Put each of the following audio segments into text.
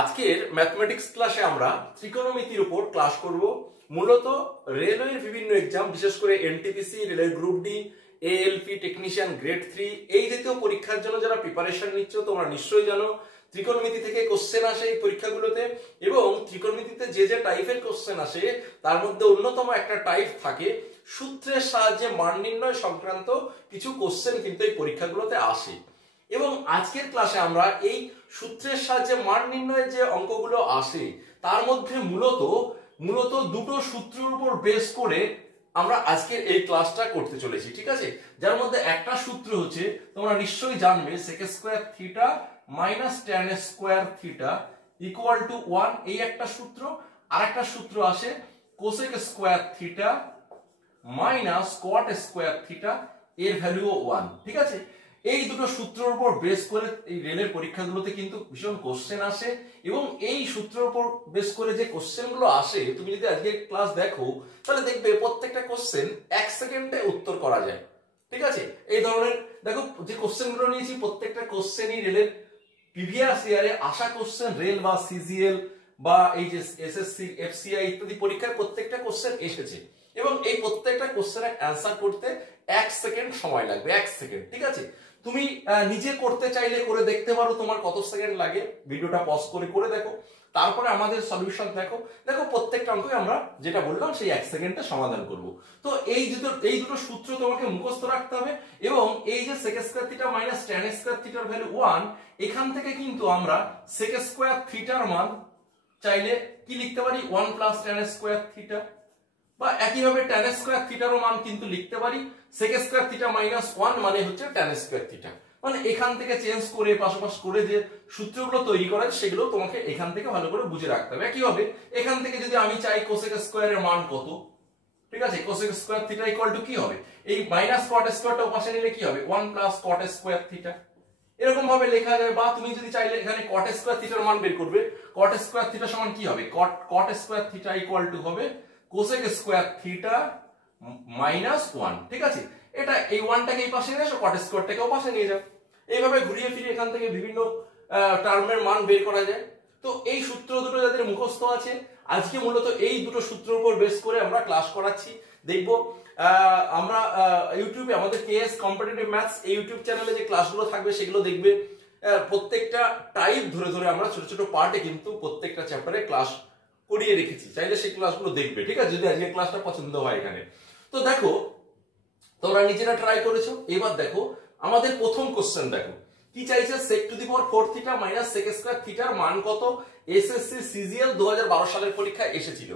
আজকের ম্যাথমেটিক্স ক্লাসে আমরা ত্রিকোণমিতির উপর ক্লাস করব। মূলত রেলওয়ের বিভিন্ন এক্সাম, বিশেষ করে NTPC, railway group D, ALP technician grade 3 এই জাতীয় পরীক্ষার জন্য যারা প্রিপারেশন নিচ্ছ তোমরা নিশ্চয়ই জানো ত্রিকোণমিতি থেকে কোশ্চেন আসে এই পরীক্ষাগুলোতে, এবং ত্রিকোণমিতিতে যে যে টাইপের কোশ্চেন আসে তার মধ্যে অন্যতম একটা টাইপ থাকে সূত্রের সাহায্যে মান নির্ণয় সংক্রান্ত কিছু কোশ্চেন কিন্তু এই পরীক্ষাগুলোতে আসে। এবং আজকের ক্লাসে আমরা এই সূত্রের সাহায্যে মান নির্ণয়ের যে অঙ্কগুলো আসে তার মধ্যে মূলত দুটো সূত্রের উপর বেস করে আমরা আজকের এই ক্লাসটা করতে চলেছি, ঠিক আছে। যার মধ্যে একটা সূত্র হচ্ছে, তোমরা নিশ্চয়ই জানবে, sec square theta minus tan square theta equal two 1, এই একটা সূত্র। আর একটা সূত্র আসে cosec square theta minus cot square theta, এর ভ্যালুও 1, ঠিক আছে। এই দুটো সূত্রের উপর বেস করে এই রেলের পরীক্ষাগুলোতে কিন্তু ভীষণ কোশ্চেন আসে, এবং এই সূত্রের উপর বেস করে যে কোশ্চেন গুলো আসে তুমি যদি আজকে ক্লাস দেখো তাহলে দেখবে প্রত্যেকটা কোশ্চেন 1 সেকেন্ডে উত্তর করা যায়, ঠিক আছে। এই ধরনের দেখো যে কোশ্চেন গুলো নিয়েছি প্রত্যেকটা কোশ্চেনই রেলের প্রিভিয়াস ইয়ারে আসা কোশ্চেন, রেল বা সিজিএল বা এই যে এসএসসি, এফসিআই ইত্যাদি পরীক্ষার প্রত্যেকটা কোশ্চেন এসেছে, এবং এই প্রত্যেকটা কোশ্চেনের অ্যান্সার করতে 1 সেকেন্ড সময় লাগবে, 1 সেকেন্ড, ঠিক আছে। তুমি নিজে করতে চাইলে করে দেখতে পারো তোমার কত সেকেন্ড লাগে, ভিডিওটা পজ করে করে দেখো, তারপরে আমাদের সলিউশন দেখো। প্রত্যেকটা অঙ্কই আমরা যেটা বললাম সেই 1 সেকেন্ডে সমাধান করব। তো এই দুটো সূত্র তোমাকে মুখস্থ রাখতে হবে, এবং এই যে sec square theta minus tan square থিটার ভ্যালু 1, এখান থেকে কিন্তু আমরা sec স্কয়ার থিটার মান চাইলে কি লিখতে পারি, 1 প্লাস tan স্কয়ার থিটা, বা একইভাবে tan স্কয়ার থিটারও মান কিন্তু লিখতে পারি sec স্কয়ার থিটা মাইনাস 1 মানে হচ্ছে tan স্কয়ার থিটা। মানে এখান থেকে চেঞ্জ করে পাশাপাশি করে যে সূত্রগুলো তৈরি করা সেগুলো তোমাকে এখান থেকে ভালো করে বুঝে রাখতে হবে। একইভাবে এখান থেকে যদি আমি চাই cosec স্কয়ারের মান কত, ঠিক আছে, cosec square theta equal two কি হবে, এই মাইনাস cot স্কয়ারটা পাশে নিলে কি হবে, 1 প্লাস cot স্কয়ার থিটা, এরকম ভাবে লেখা যায়। বা তুমি যদি চাইলে এখানে cot স্কয়ার থিটার মান বের করবে, cot স্কয়ার থিটা সমান কি হবে, cot square theta equal two হবে cosec স্কয়ার থিটা মাইনাস 1, ঠিক আছে। এটা এই 1টাকে এই পাশে নিয়ে আসো, cot স্কয়ারটাকেও পাশে নিয়ে যাও, এইভাবে ঘুরিয়ে ফিরিয়ে এখান থেকে বিভিন্ন টার্মের মান বের করা যায়। তো এই সূত্র দুটো যাদের মুখস্থ আছে, আজকে মূলত এই দুটো সূত্রের উপর বেস করে আমরা ক্লাস করাচ্ছি। দেখবো আমরা ইউটিউবে আমাদের কেএস কম্পিটিটিভ ম্যাথস এই ইউটিউব চ্যানেলে যে ক্লাসগুলো থাকবে সেগুলো দেখবে। প্রত্যেকটা টাইপ ধরে ধরে আমরা ছোট ছোট পার্টে কিন্তু প্রত্যেকটা চ্যাপ্টারে ক্লাস করিয়ে রেখেছি, চাইলে সেই ক্লাসগুলো দেখবে, ঠিক আছে, যদি আজকে ক্লাসটা পছন্দ হয় এখানে। তো দেখো তোমরা নিজেরা ট্রাই করেছো, এবার দেখো আমাদের প্রথম কোশ্চেন দেখো কি চাইছে, sec to the power 4 theta minus sec square থিটার মান কত, এসএসসি সিজিএল 2012 সালের পরীক্ষায় এসেছিল।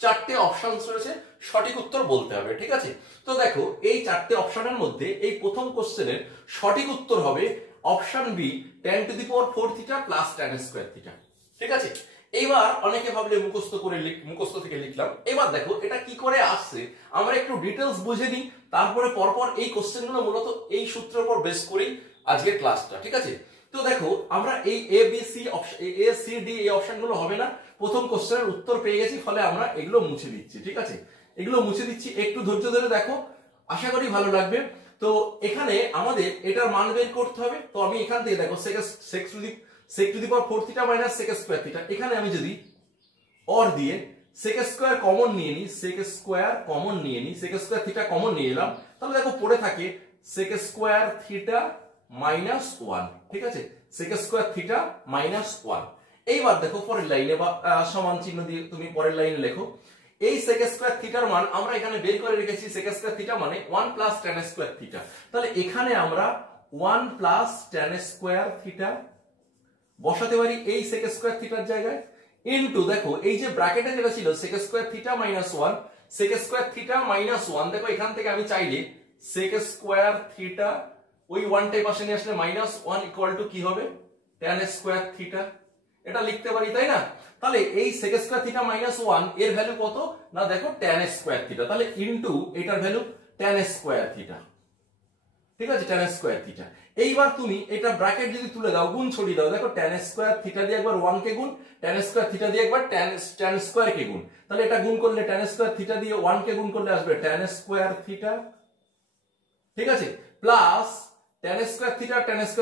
চারটে অপশনস রয়েছে, সঠিক উত্তর বলতে হবে, ঠিক আছে। তো দেখো এই চারটে অপশনের মধ্যে এই প্রথম কোশ্চেনের সঠিক উত্তর হবে option B, tan to the power 4 theta plus tan square theta, ঠিক আছে। এইবার অনেকে ভাবলে মুখস্থ থেকে লিখলাম, এবার দেখো এটা কি করে আসছে আমরা একটু ডিটেলস বুঝে নিই, তারপরে পরপর এই কোশ্চেনগুলো মূলত এই সূত্রের উপর বেস করেই আজকের ক্লাসটা, ঠিক আছে। তো দেখো আমরা এই A B C A C D এই অপশনগুলো হবে না, প্রথম কোশ্চেনের উত্তর পেয়ে গেছি, ফলে আমরা এগুলো মুছে দিচ্ছি, ঠিক আছে, এগুলো মুছে দিচ্ছি। একটু ধৈর্য ধরে দেখো, আশা করি ভালো লাগবে। তো এখানে আমাদের এটার মান বের করতে হবে। তো আমি এখান থেকে দেখো sec to the power 4 theta minus sec square theta, এখানে আমি যদি অর দিয়ে sec স্কয়ার কমন নিয়ে নিই, sec স্কয়ার কমন নিয়ে নিই, sec স্কয়ার থিটা কমন নিয়ে এলাম, তাহলে দেখো পড়ে থাকে sec স্কয়ার থিটা মাইনাস 1, ঠিক আছে, sec স্কয়ার থিটা মাইনাস 1। এইবার দেখো পরের লাইনে বা সমান চিহ্ন দিয়ে তুমি পরের লাইনে লেখো, এই sec স্কয়ার থিটার মান আমরা এখানে বের করে রেখেছি, sec স্কয়ার থিটা মানে 1 প্লাস tan স্কয়ার থিটা, তাহলে এখানে আমরা 1 প্লাস tan স্কয়ার থিটা বসাতে পারি এই sec স্কয়ার থিটার জায়গায়, ইনটু দেখো এই যে ব্র্যাকেটে যেটা ছিল sec square theta minus 1, sec square theta minus 1, দেখো এখান থেকে আমি চাইলে sec স্কয়ার থিটা ওই 1টাই পাশে নিয়ে আসলে মাইনাস 1 ইকুয়াল টু কি হবে, tan স্কয়ার থিটা, এটা লিখতে পারি, তাই না। তাহলে এই sec স্কয়ার থিটা মাইনাস 1 এর ভ্যালু কত না, দেখো tan স্কয়ার থিটা, তাহলে ইনটু এটার ভ্যালু tan স্কয়ার থিটা, ঠিক আছে, tan স্কয়ার থিটা। এইবার তুমি এটা ব্র্যাকেট যদি তুলে দাও, গুণ ছড়িয়ে দাও, দেখো tan স্কয়ার থিটা দিয়ে একবার 1 কে গুণ, tan স্কয়ার থিটা দিয়ে একবার tan স্কয়ার কে গুণ, তাহলে এটা গুণ করলে tan স্কয়ার থিটা দিয়ে 1 কে গুণ করলে আসবে tan স্কয়ার থিটা, ঠিক আছে, প্লাস tan স্কয়ার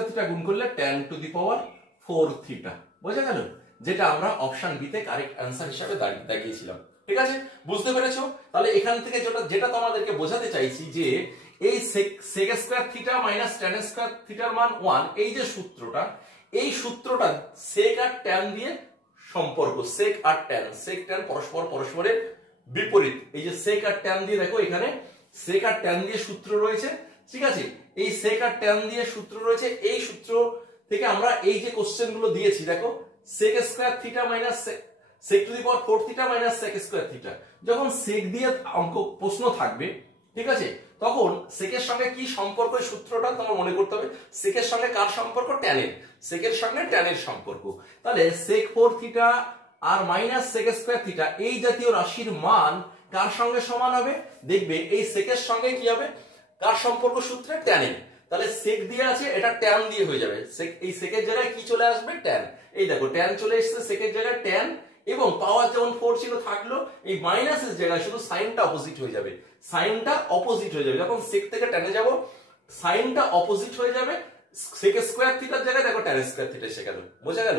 থিটা গুণ করলে tan to the power 4 theta, বোঝা গেল। যেটা আমরা অপশন বি তে কারেক্ট অ্যান্সার হিসাবে দেখিয়েছিলাম। ঠিক আছে, বুঝতে পেরেছো? তাহলে এখান থেকে যেটা তোমাদেরকে বোঝাতে চাইছি যে এই sec square theta minus tan square থিটার মান 1, এই যে সূত্রটা, এই সূত্রটা sec আর tan দিয়ে সম্পর্ক। sec আর tan পরস্পরের বিপরীত। এই যে sec আর tan দিয়ে দেখো এখানে sec আর tan দিয়ে সূত্র রয়েছে। ঠিক আছে, এই sec আর tan দিয়ে সূত্র রয়েছে। এই সূত্র থেকে আমরা এই যে কোশ্চেন গুলো দিয়েছি দেখো, sec square theta minus sec to the power 4 theta minus sec square theta, যখন sec দিয়ে অঙ্ক প্রশ্ন থাকবে, ঠিক আছে, তখন sec এর সঙ্গে কি সম্পর্ক, সূত্রটা তোমার মনে করতে হবে। sec এর সঙ্গে কার সম্পর্ক? tan এর। sec এর সঙ্গে tan এর সম্পর্ক। তাহলে sec 4 থিটা আর মাইনাস sec স্কয়ার থিটা এই জাতীয় রাশির মান কার সঙ্গে সমান হবে? দেখবে এই sec এর সঙ্গে কি হবে, কার সম্পর্ক সূত্রে? tan এর। তাহলে sec দিয়ে আছে, এটা tan দিয়ে হয়ে যাবে। এই sec এর জায়গায় কি চলে আসবে? tan। এই দেখো tan চলে এসেছে sec এর জায়গায় tan, এবং পাওয়ার যেমন 4 ছিল থাকলো, এই মাইনাসের জায়গায় শুধু সাইনটা অপোজিট হয়ে যাবে। সাইনটা অপোজিট হয়ে যাবে, যখন sec থেকে tan এ যাব সাইনটা অপোজিট হয়ে যাবে। sec স্কয়ার থিটার জায়গায় দেখো tan স্কয়ার থিটা এসে গেল। বোঝা গেল?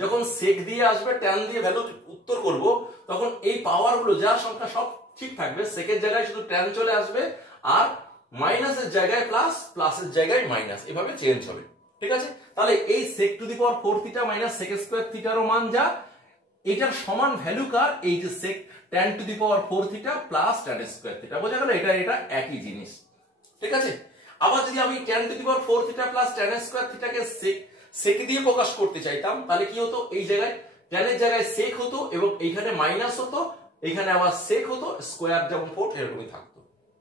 যখন sec দিয়ে আসবে tan দিয়ে ভ্যালু উত্তর করব, তখন এই পাওয়ার গুলো যার সংখ্যা সব ঠিক থাকবে, sec এর জায়গায় শুধু tan চলে আসবে, আর মাইনাসের জায়গায় প্লাস, প্লাসের জায়গায় মাইনাস, এভাবে চেঞ্জ হবে। ঠিক আছে, তাহলে এই sec to the power 4 theta minus sec square থিটারও মান যা, এটার সমান ভ্যালু কার? এই যে sec tan to the power 4 theta plus tan square theta. বোঝা গেল? এটা একই জিনিস। ঠিক আছে, আবার যদি আমি tan to the power 4 theta plus tan square থিটাকে sec দিয়ে প্রকাশ করতে চাইতাম, তাহলে কি হতো? এই জায়গায় tan এর জায়গায় sec হতো, এবং এইখানে মাইনাস হতো, এইখানে আবার sec হতো, স্কয়ার যেমন 4 এরকমই থাকতো।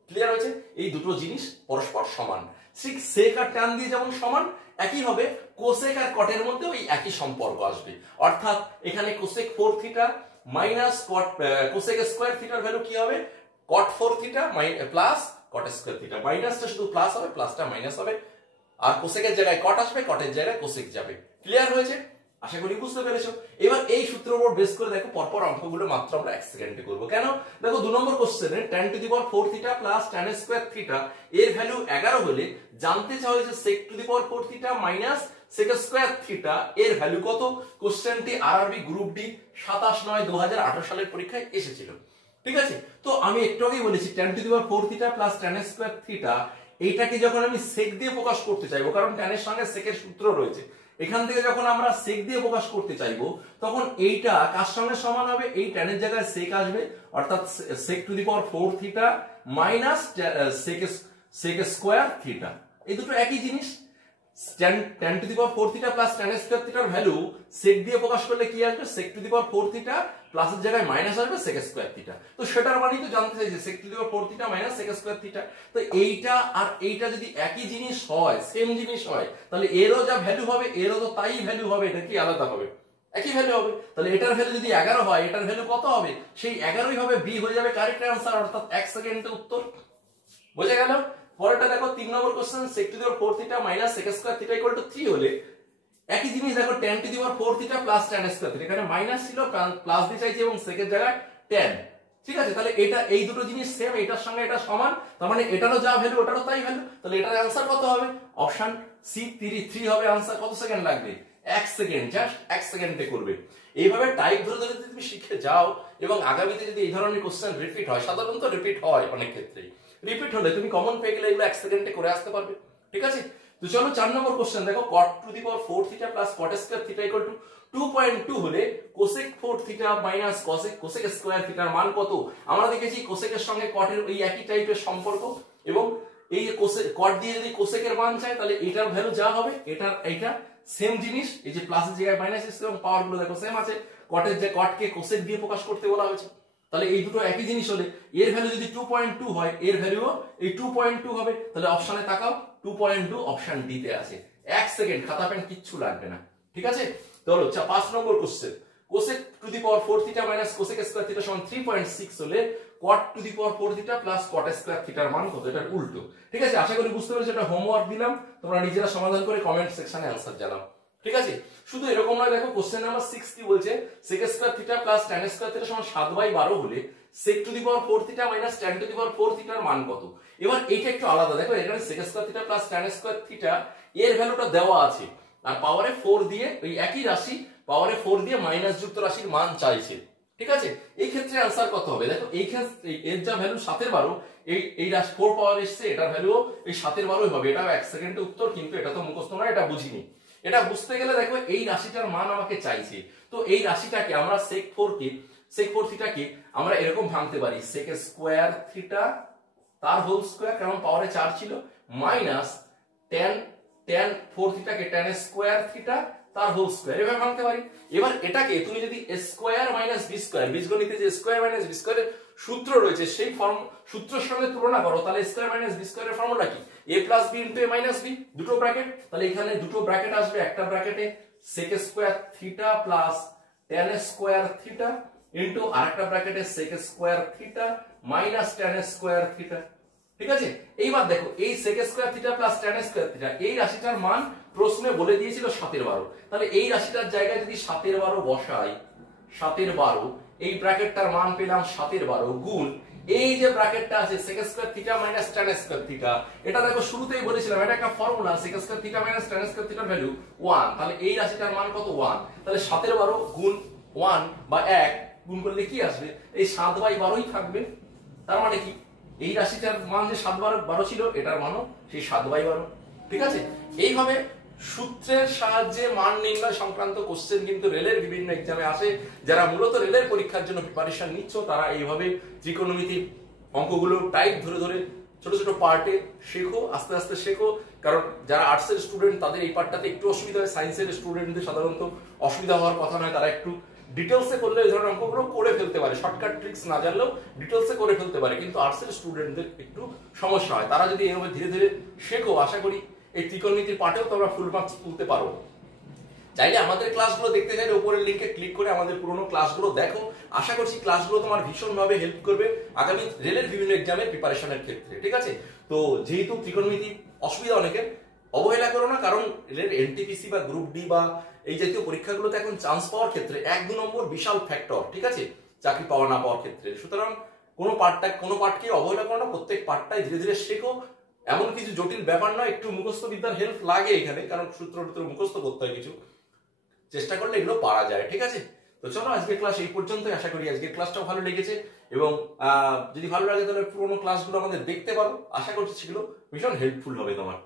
ক্লিয়ার হয়েছে? এই দুটো জিনিস পরস্পর সমান। ঠিক sec আর tan দিয়ে যেমন সমান, একই হবে কোসেক আর কটের মধ্যে ওই একই সম্পর্ক আসবে। অর্থাৎ এখানে cosec 4 theta minus cosec square থিটার ভ্যালু কি হবে? cot 4 theta plus cot square theta. মাইনাসটা শুধু প্লাস হবে, প্লাসটা মাইনাস হবে, আর কোসেকের জায়গায় কট আসবে, কটের জায়গায় কোসেক যাবে। ক্লিয়ার হয়েছে? আশা করি বুঝতে পেরেছো। এবার এই সূত্রের উপর বেস করে দেখো পরপর অঙ্কগুলো মাত্র আমরা 1 সেকেন্ডে করব। কেন? দেখো 2 নম্বর কোশ্চেনে tan to the power 4 theta plus tan square theta এর ভ্যালু 11 হলে জানতে চাও যে sec to the power 4 theta minus sec square theta এর ভ্যালু কত। কোশ্চেনটি আরআরবি গ্রুপ ডি 27/9/2018 সালের পরীক্ষায় এসেছিল। ঠিক আছে, তো আমি একটু আগেই বলেছি tan to the power 4 theta plus tan square theta, এইটাকে যখন আমি sec দিয়ে প্রকাশ করতে চাইবো, কারণ tan এর সঙ্গে sec এর সূত্র রয়েছে, এখান থেকে যখন আমরা sec দিয়ে প্রকাশ করতে চাইবো, তখন এইটা কার সঙ্গে সমান হবে? এই tan এর জায়গায় sec আসবে, অর্থাৎ sec to the power 4 theta minus sec square theta. এই দুটো একই জিনিস। tan to the power 4 theta plus tan square থিটার ভ্যালু sec দিয়ে প্রকাশ করলে কি আসবে? sec to the power 4 theta প্লাসের জায়গায় মাইনাস আসবে sec স্কয়ার থিটা। তো সেটার মানেই তো জানতে চাইছে sec to the power 4 theta minus sec square theta. তো এইটা আর এইটা যদি একই জিনিস হয়, সেম জিনিস হয়, তাহলে এরও যা ভ্যালু হবে এরও তো তাই ভ্যালু হবে, এটা কি আলাদা হবে? একই ভ্যালু হবে। তাহলে এটার ভ্যালু যদি 11 হয়, এটার ভ্যালু কত হবে? সেই 11ই হবে, বি হয়ে যাবে কারেক্ট অ্যান্সার, অর্থাৎ 1 সেকেন্ডে উত্তর। বোঝা গেল? পরেরটা দেখো 3 নম্বর question, sec to the power 4 theta minus sec square theta equal to 3 হলে একই জিনিস দেখো tan to the power 4 theta plus tan square theta, এখানে মাইনাস ছিল, প্লাস দিয়ে চাইছি, এবং sec এর জায়গায় tan। ঠিক আছে, তাহলে এটা এই দুটো জিনিস সেম, এটার সঙ্গে এটা সমান, তার মানে এটারও যা ভ্যালু ওটারও তাই ভ্যালু। তাহলে এটার অ্যানসার কত হবে? অপশন সি 3 হবে অ্যানসার। কত সেকেন্ড লাগবে? 1 সেকেন্ড, জাস্ট 1 সেকেন্ডে করবে। এইভাবে টাইপ ধরে ধরে যদি তুমি শিখে যাও, এবং আগামীতে যদি এই ধরনের কোশ্চেন রিপিট হয়, সাধারণত রিপিট হয় অনেক ক্ষেত্রেই, রিপিট হলে তুমি কমন পেয়ে গেলে এগুলো 1 সেকেন্ডে করে আসতে পারবে। ঠিক আছে, তো চলো 4 নম্বর কোশ্চেন দেখো, cot to the power 4 theta plus cot square theta equal two 2.2 হলে cosec 4 theta minus cosec square থিটার মান কত? আমরা দেখেছি cosec এর সঙ্গে cot এর ওই একই টাইপের সম্পর্ক, এবং এই cot দিয়ে যদি cosec এর মান চাই, তাহলে এটার ভ্যালু যা হবে এইটা সেম জিনিস। এই যে প্লাসের জায়গায় মাইনাস এসেছে, এবং পাওয়ার গুলো দেখো সেম আছে। cot কে cosec দিয়ে প্রকাশ করতে বলা হয়েছে, তাহলে এই দুটো একই জিনিস হলে এর ভ্যালু যদি 2.2 হয়, এর ভ্যালুও এই 2.2 হবে। তাহলে অপশনে তাকাও, 2.2 অপশন ডি তে আছে। 1 সেকেন্ড, খাতা পেন কিচ্ছু লাগবে না। ঠিক আছে, চলো 5 নম্বর question, cosec to the power 4 theta minus cosec square theta সমান 3.6 হলে cot to the power 4 theta plus cot square থিটার মান কত? এটার উল্টো। ঠিক আছে, আশা করি বুঝতে পেরেছো। এটা হোমওয়ার্ক দিলাম, তোমরা নিজেরা সমাধান করে কমেন্ট সেকশনে অ্যানসার জানাও। ঠিক আছে, শুধু এরকম নয়, দেখো কোশ্চেন নাম্বার 6 কি বলছে, sec square theta plus tan square theta সমান 7/12 হলে sec to the power 4 theta minus tan to the power 4 থিটার মান কত? এবার এইটা একটু আলাদা, দেখো এখানে sec square theta plus tan square theta এর ভ্যালুটা দেওয়া আছে, আর পাওয়ারে 4 দিয়ে ওই একই রাশি পাওয়ারে 4 দিয়ে মাইনাস যুক্ত রাশির মান চাইছে। ঠিক আছে, এই ক্ষেত্রে आंसर কত হবে? দেখো এই ক্ষেত্রে এর যা ভ্যালু 7/12, এই রাশি 4 পাওয়ার এসছে, এটার ভ্যালু এই 7/12 হবে। এটাও 1 সেকেন্ডে উত্তর, কিন্তু এটা তো মুখস্থ নয়, এটা বুঝিনি। এটা বুঝতে গেলে দেখো এই রাশিটার মান আমাকে চাইছে। তো এই রাশিটাকে আমরা sec4 থিটাকে আমরা এরকম ভাঙতে পারি, sec স্কয়ার থিটা তার হোল স্কয়ার, কারণ পাওয়ারে 4 ছিল, minus tan 4 থিটাকে tan square theta তার হোল স্কয়ার, এভাবে ভাঙতে পারি। এবার এটাকে তুমি যদি স্কয়ার মাইনাস বি স্কয়ার, বীজগণিতে যে স্কয়ার মাইনাস বি স্কয়ারের সূত্র রয়েছে সেই সূত্রের সঙ্গে তুলনা করো, তাহলে স্কয়ার মাইনাস বি স্কয়ারের ফর্মুলা কি? a plus B into a minus B, দুটো ব্র্যাকেট, তাহলে এখানে দুটো ব্র্যাকেট আসবে, একটা ব্র্যাকেটে sec square theta plus tan square theta into আরেকটা ব্র্যাকেটে sec square theta minus tan square theta. ঠিক আছে, এইবার দেখো এই sec square theta plus tan square theta, এই রাশিটার মান প্রশ্নে বলে দিয়েছিল 7/12, তাহলে এই রাশিটার জায়গায় যদি 7/12 বসাই, 7/12 এই ব্র্যাকেটটার মান পেলাম 7/12 গুণ এই যে ব্র্যাকেটটা আছে sec square theta minus tan square theta, এটা দেখো শুরুতেই বলেছিলাম এটা একটা formula, sec square theta minus tan square থিটার ভ্যালু 1, তাহলে এই রাশিটার মান কত? 1। তাহলে 7/12 গুণ 1 বা 1 গুণ করলে কি আসবে? এই 7/12ই থাকবে। তার মানে কি এই রাশিটার মান যে 7/12 ছিল, এটার মানও সেই 7/12। ঠিক আছে, এইভাবে সূত্রের সাহায্যে মান নির্ণয় সংক্রান্ত কোশ্চেন কিন্তু রেলের বিভিন্ন এক্সামে আসে। যারা মূলত রেলের পরীক্ষার জন্য প্রিপারেশন নিচ্ছ, তারা এইভাবে ত্রিকোণমিতির অঙ্কগুলো টাইপ ধরে ধরে ছোট ছোট পার্টে শেখো, আস্তে আস্তে শেখো। কারণ যারা আর্টসের স্টুডেন্ট তাদের এই পার্টটাতে একটু অসুবিধা হয়, সায়েন্সের স্টুডেন্টদের সাধারণত অসুবিধা হওয়ার কথা নয়, তারা একটু ডিটেলসে করলে এই ধরনের অঙ্কগুলো করে ফেলতে পারে, শর্টকাট ট্রিক্স না জানলেও ডিটেলসে করে ফেলতে পারে। কিন্তু আর্টসের স্টুডেন্টদের একটু সমস্যা হয়, তারা যদি এইভাবে ধীরে ধীরে শেখো, আশা করি এই ত্রিকোণমিতির পার্টেও তোমরা ফুল মার্কস তুলতে পারো। চাইলে আমাদের ক্লাসগুলো দেখতে চাইলে উপরের লিংকে ক্লিক করে আমাদের পুরোনো ক্লাসগুলো দেখো। আশা করছি ক্লাসগুলো তোমার ভীষণভাবে হেল্প করবে আগামী রেলের বিভিন্ন এক্সামের প্রিপারেশনের ক্ষেত্রে। ঠিক আছে, তো যেহেতু ত্রিকোণমিতি অসুবিধা অনেকের, অবহেলা করো না, কারণ রেলের এনটিপিসি বা গ্রুপ ডি বা এই জাতীয় পরীক্ষাগুলোতে এখন চান্স পাওয়ার ক্ষেত্রে 1-2 নম্বর বিশাল ফ্যাক্টর। ঠিক আছে, চাকরি পাওয়া না পাওয়ার ক্ষেত্রে। সুতরাং কোনো পার্টকে অবহেলা করো না, প্রত্যেক পার্টটাই ধীরে ধীরে শেখো। এমন কিছু জটিল ব্যাপার নয়, একটু মুখস্থ বিদ্যার হেল্প লাগে এখানে, কারণ সূত্র মুখস্থ করতে হয় কিছু, চেষ্টা করলে এগুলো পারা যায়। ঠিক আছে, তো চলো আজকের ক্লাস এই পর্যন্তই। আশা করি আজকের ক্লাসটাও ভালো লেগেছে, এবং যদি ভালো লাগে তাহলে পুরোনো ক্লাসগুলো আমাদের দেখতে পারো। আশা করছি সেগুলো ভীষণ হেল্পফুল হবে তোমার।